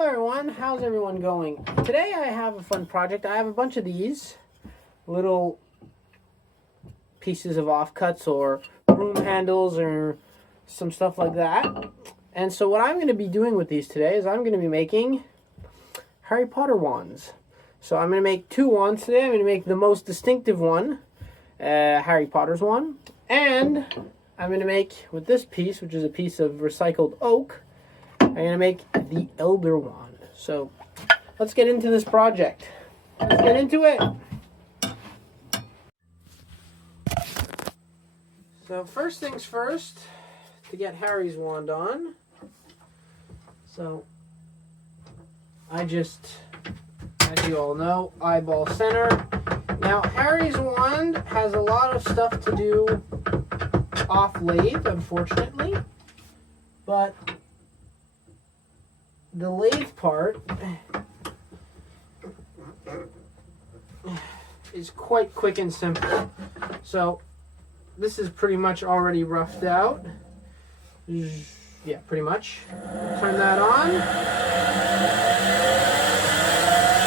Hello everyone, how's everyone going? Today I have a fun project. I have a bunch of these little pieces of offcuts or broom handles or some stuff like that. And so what I'm going to be doing with these today is I'm going to be making Harry Potter wands. So I'm going to make two wands today. I'm going to make the most distinctive one, Harry Potter's one. And I'm going to make, with this piece, which is a piece of recycled oak, I'm going to make the Elder Wand. So let's get into this project. Let's get into it. So first things first, to get Harry's wand on. So I just, as you all know, eyeball center. Now Harry's wand has a lot of stuff to do off lathe, unfortunately, but the lathe part is quite quick and simple. So this is pretty much already roughed out. Yeah, pretty much. Turn that on.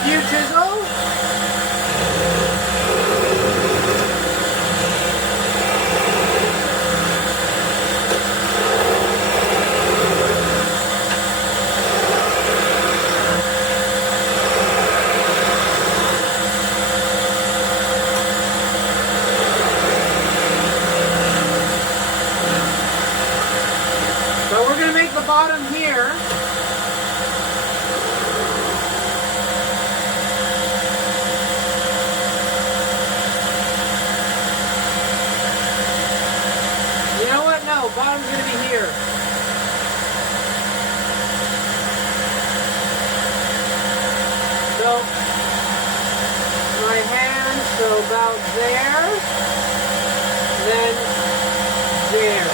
Few chisel. So we're going to make the bottom here. You know what? No, bottom's going to be here. So my hand, so about there, then there.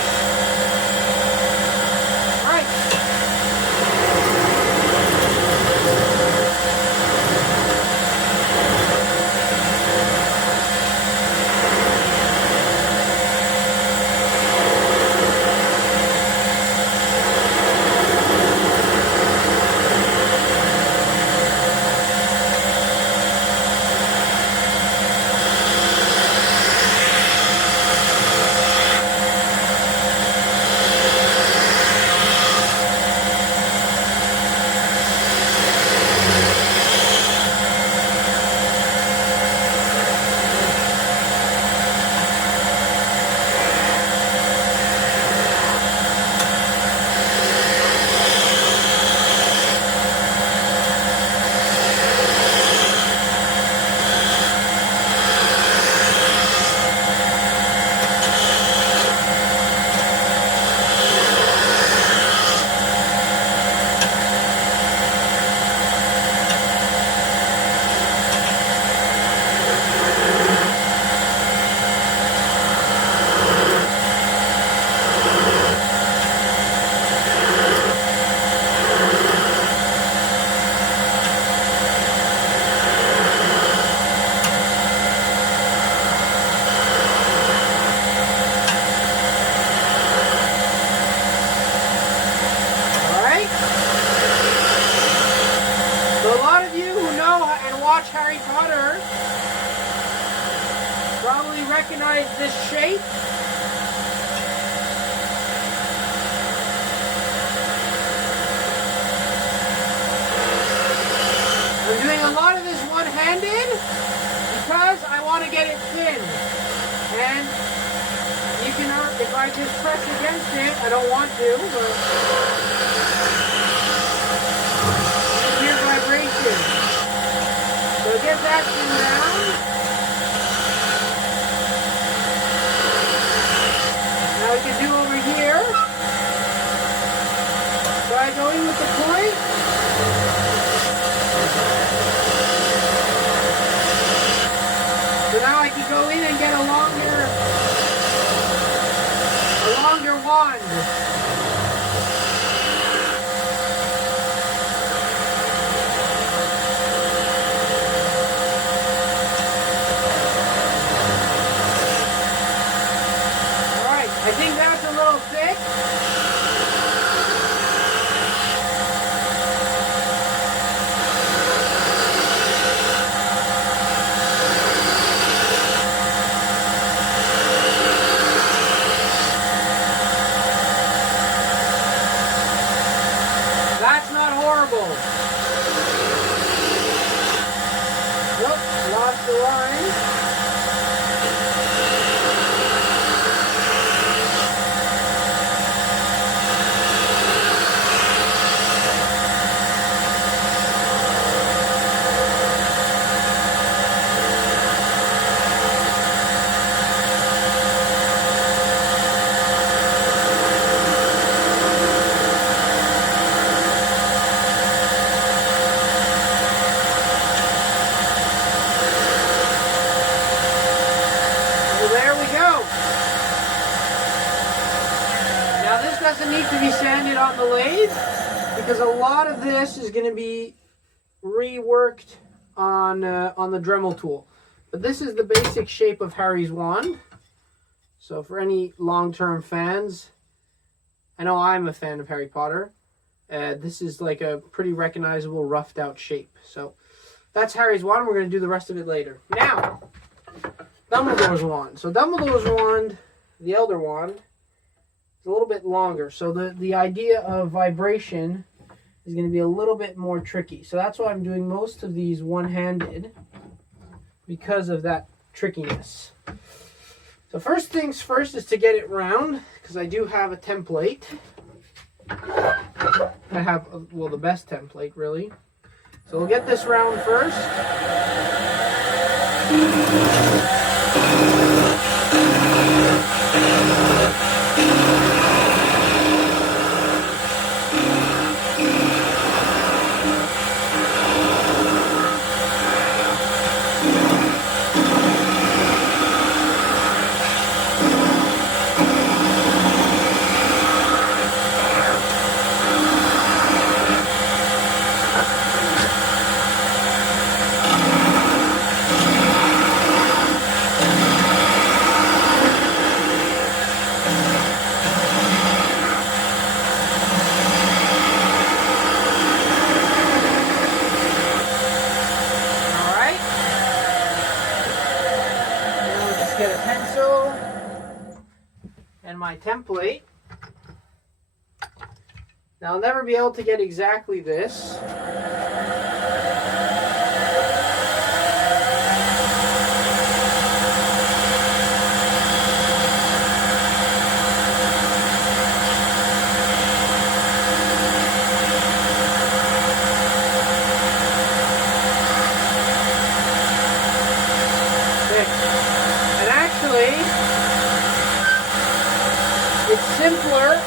Harry Potter probably recognize this shape. I'm doing a lot of this one-handed because I want to get it thin. And you can, if I just press against it, I don't want to, but you can hear vibration. So get that thing down. Now we can do over here. Try going with the point. So now I can go in and get a longer wand. not horrible. Nope, lost the line. Doesn't need to be sanded on the lathe because a lot of this is going to be reworked on the Dremel tool. But this is the basic shape of Harry's wand. So for any long-term fans, I know I'm a fan of Harry Potter. This is like a pretty recognizable roughed out shape. So that's Harry's wand. We're going to do the rest of it later. Now, Dumbledore's wand. So Dumbledore's wand, the Elder Wand, it's a little bit longer, so the idea of vibration is going to be a little bit more tricky. So that's why I'm doing most of these one-handed, because of that trickiness. So first things first is to get it round, because I do have a template. I have, well, the best template, really. So we'll get this round first. Get a pencil and my template. Now I'll never be able to get exactly this. It's simpler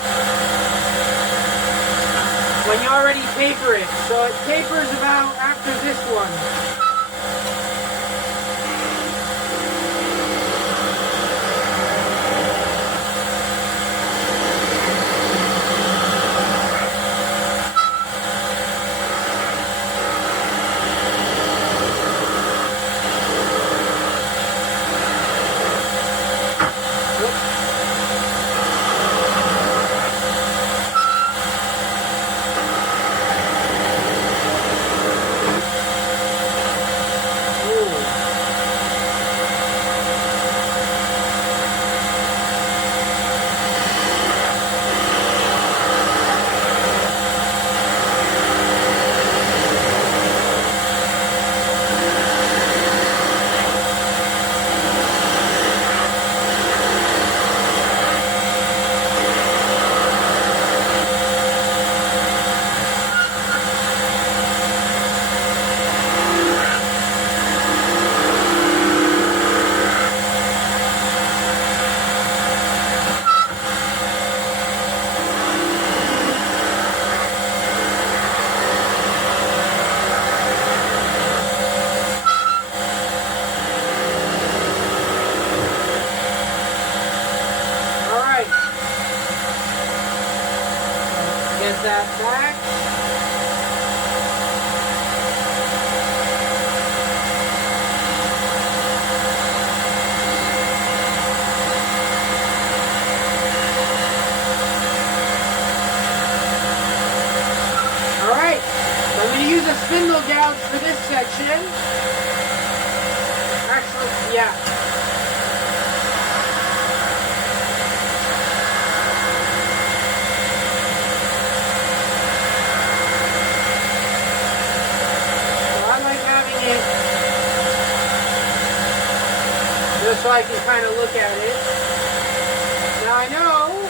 when you already taper it. So it tapers about after this one. That back. All right, so I'm going to use a spindle gouge for this section. Actually, yeah. I can kind of look at it. Now I know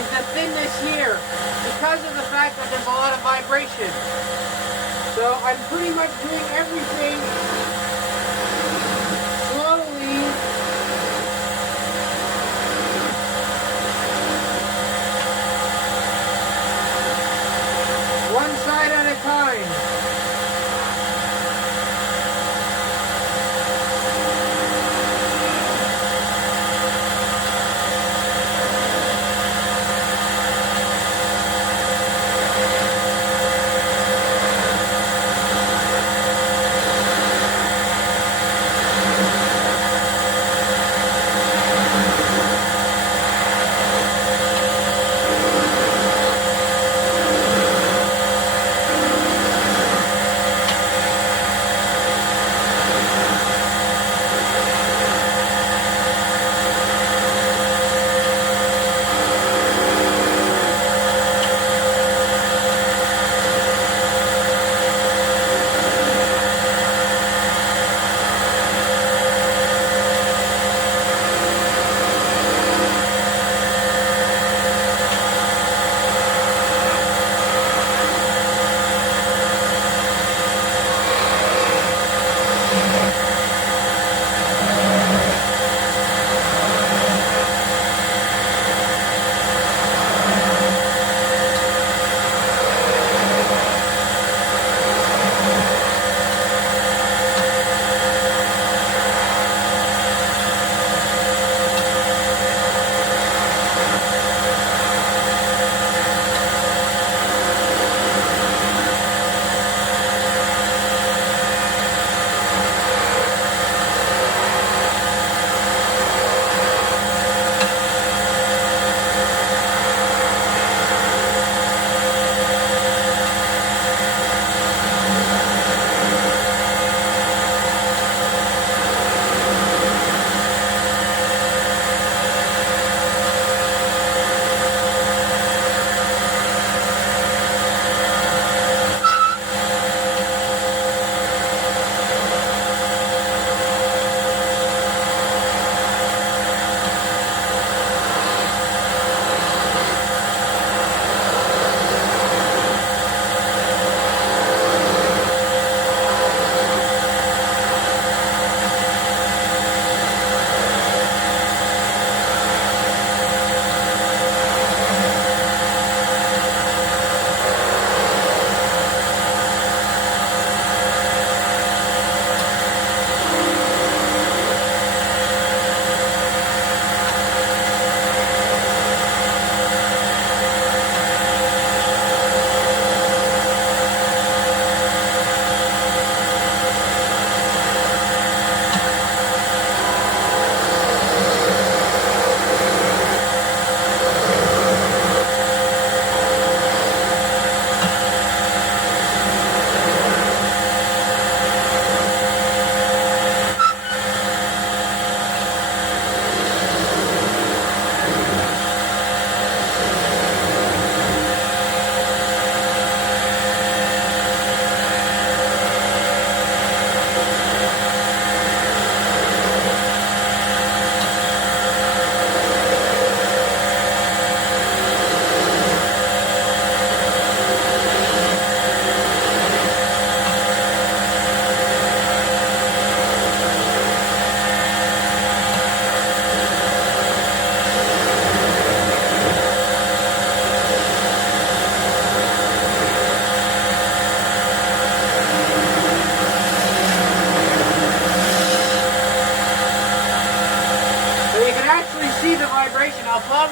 is the thinness here because of the fact that there's a lot of vibration. So I'm pretty much doing everything slowly. One side at a time.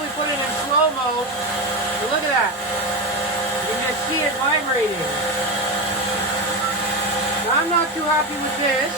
actually put it in slow-mo. Look at that. You can just see it vibrating. Now, I'm not too happy with this.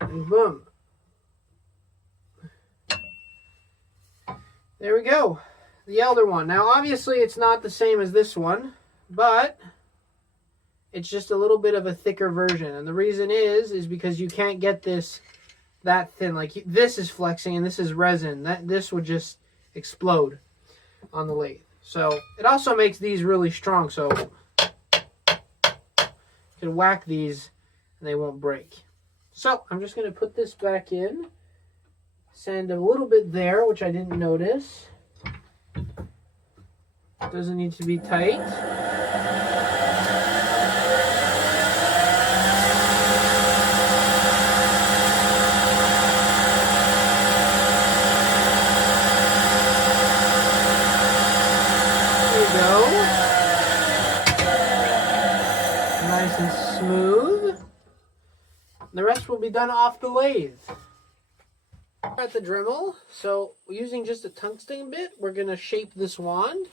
And boom. There we go. The elder one. Now, obviously, it's not the same as this one, but it's just a little bit of a thicker version. And the reason is because you can't get this that thin. Like, this is flexing and this is resin. This would just explode on the lathe. So, it also makes these really strong. So, you can whack these and they won't break. So, I'm just going to put this back in. Sand a little bit there, which I didn't notice. Doesn't need to be tight. There you go. Nice and smooth. The rest will be done off the lathe. At the Dremel, so using just a tungsten bit, we're going to shape this wand.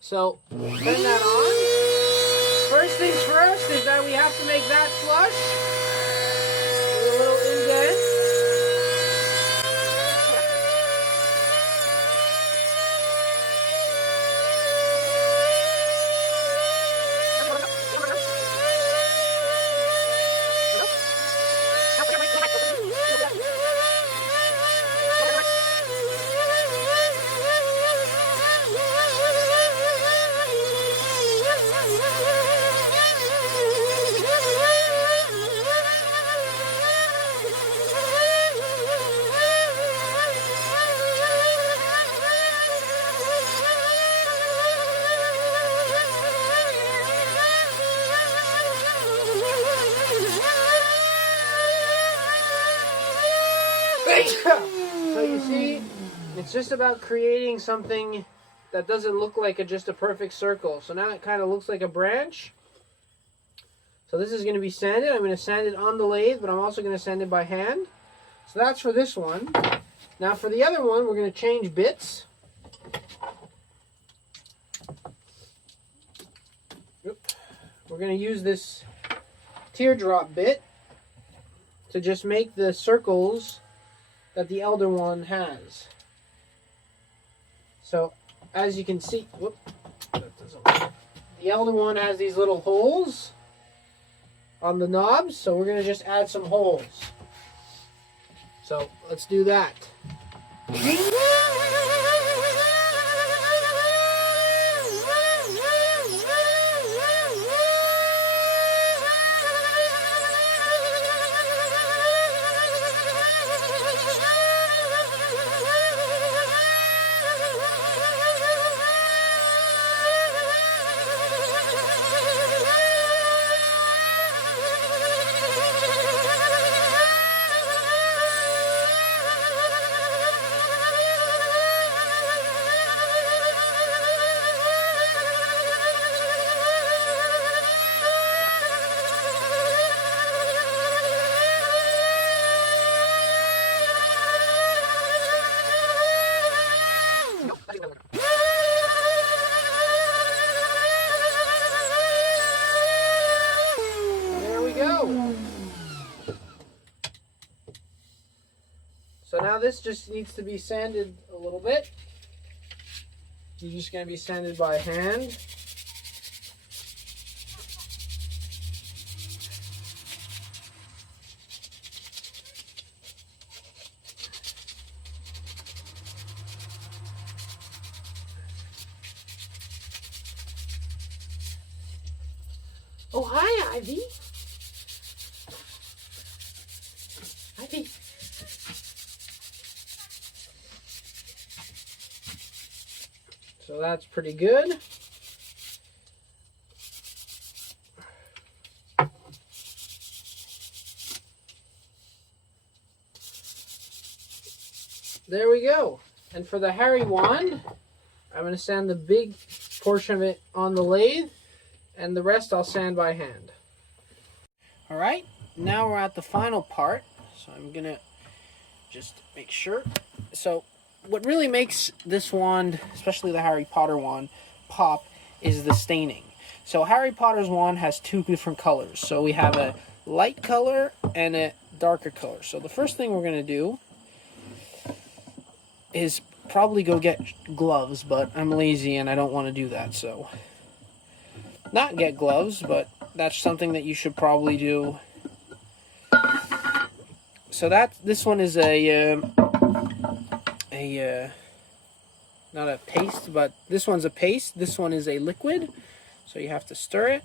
So, turn that on. First things first is that we have to make that flush with a little indent. So you see, it's just about creating something that doesn't look like just a perfect circle. So now it kind of looks like a branch. So this is going to be sanded. I'm going to sand it on the lathe, but I'm also going to sand it by hand. So that's for this one. Now for the other one, we're going to change bits. We're going to use this teardrop bit to just make the circles that the elder one has. So, as you can see, the elder one has these little holes on the knobs, so we're going to just add some holes. So, let's do that. now this just needs to be sanded a little bit. You're just going to be sanded by hand. Oh, hi, Ivy. Ivy. So that's pretty good. There we go. And for the Harry wand, I'm going to sand the big portion of it on the lathe, and the rest I'll sand by hand. All right, now we're at the final part. So I'm going to just make sure. So what really makes this wand, especially the Harry Potter wand, pop is the staining. So Harry Potter's wand has two different colors. So we have a light color and a darker color. So the first thing we're going to do is probably go get gloves, but I'm lazy and I don't want to do that. So not get gloves, but that's something that you should probably do. So this one is not a paste, but this one's a paste. This one is a liquid, so you have to stir it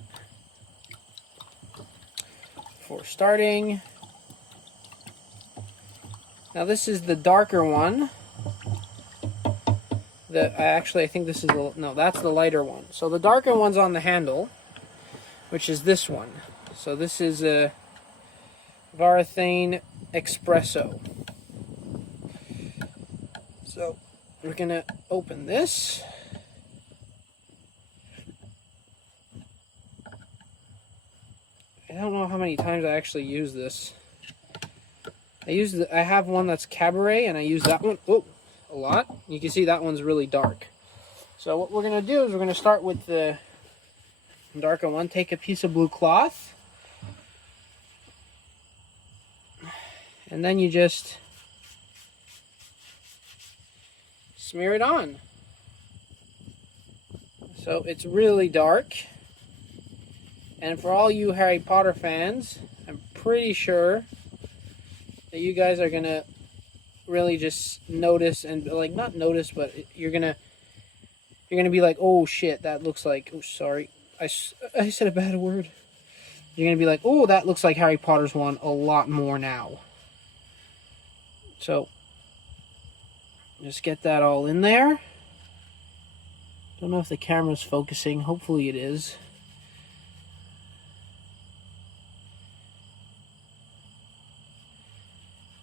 before starting. Now this is the darker one. I think this is that's the lighter one. So the darker one's on the handle, which is this one. So this is a Varathane Espresso. So we're gonna open this. I don't know how many times I actually use this. I have one that's Cabaret, and I use that one a lot. You can see that one's really dark. So what we're gonna do is we're gonna start with the darker one. Take a piece of blue cloth, and then you just smear it on. So it's really dark. And for all you Harry Potter fans, I'm pretty sure that you guys are gonna really just notice, and like not notice, but you're gonna be like, oh shit, that looks like, oh sorry, I said a bad word. You're gonna be like, oh, that looks like Harry Potter's one a lot more now. So just get that all in there. Don't know if the camera's focusing. Hopefully it is.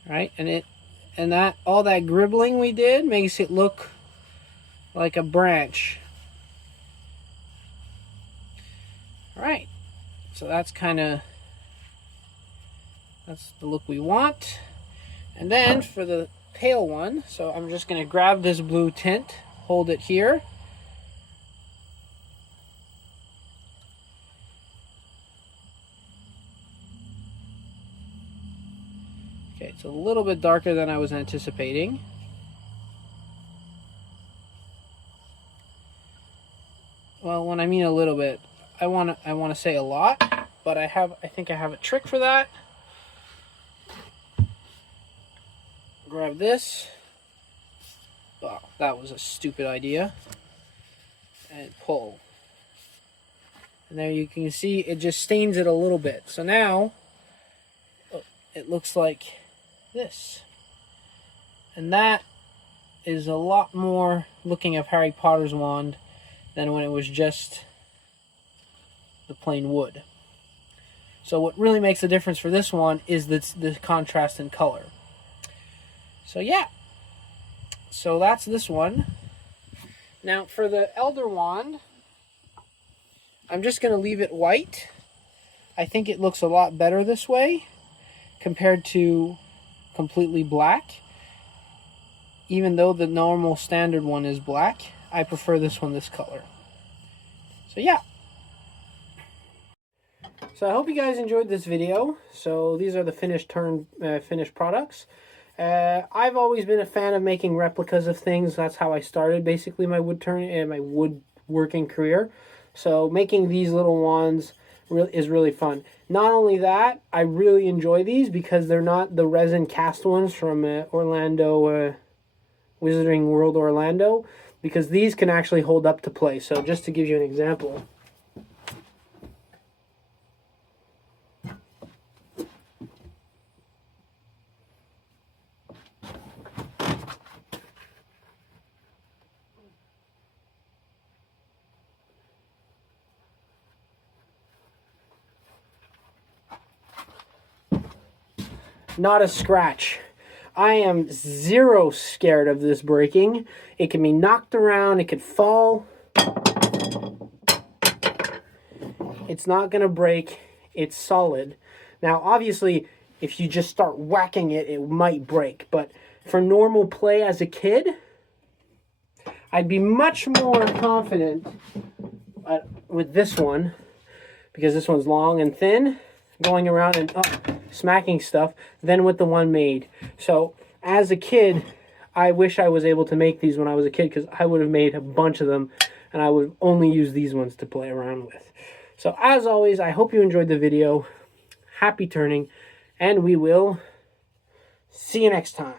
All right, and that all that gribbling we did makes it look like a branch. All right, so that's the look we want. And then for the pale one, so I'm just going to grab this blue tint, hold it here. Okay, it's a little bit darker than I was anticipating. Well, when I mean a little bit, I want to say a lot, but I think I have a trick for that. Grab this. Oh, that was a stupid idea. And pull. And there you can see it just stains it a little bit. So now it looks like this. And that is a lot more looking of Harry Potter's wand than when it was just the plain wood. So what really makes the difference for this one is the contrast in color. So yeah, so that's this one. Now for the Elder Wand, I'm just going to leave it white. I think it looks a lot better this way compared to completely black. Even though the normal standard one is black, I prefer this one this color. So yeah. So I hope you guys enjoyed this video. So these are the finished products. I've always been a fan of making replicas of things. That's how I started basically my my woodworking career. So making these little wands is really fun. Not only that, I really enjoy these because they're not the resin cast ones from Orlando, Wizarding World Orlando, because these can actually hold up to play. So just to give you an example. Not a scratch. I am zero scared of this breaking. It can be knocked around, it could fall. It's not going to break. It's solid. Now, obviously, if you just start whacking it, it might break. But for normal play as a kid, I'd be much more confident with this one, because this one's long and thin, going around and smacking stuff, than with the one made. So as a kid, I wish I was able to make these when I was a kid, because I would have made a bunch of them and I would only use these ones to play around with. So as always, I hope you enjoyed the video. Happy turning, and we will see you next time.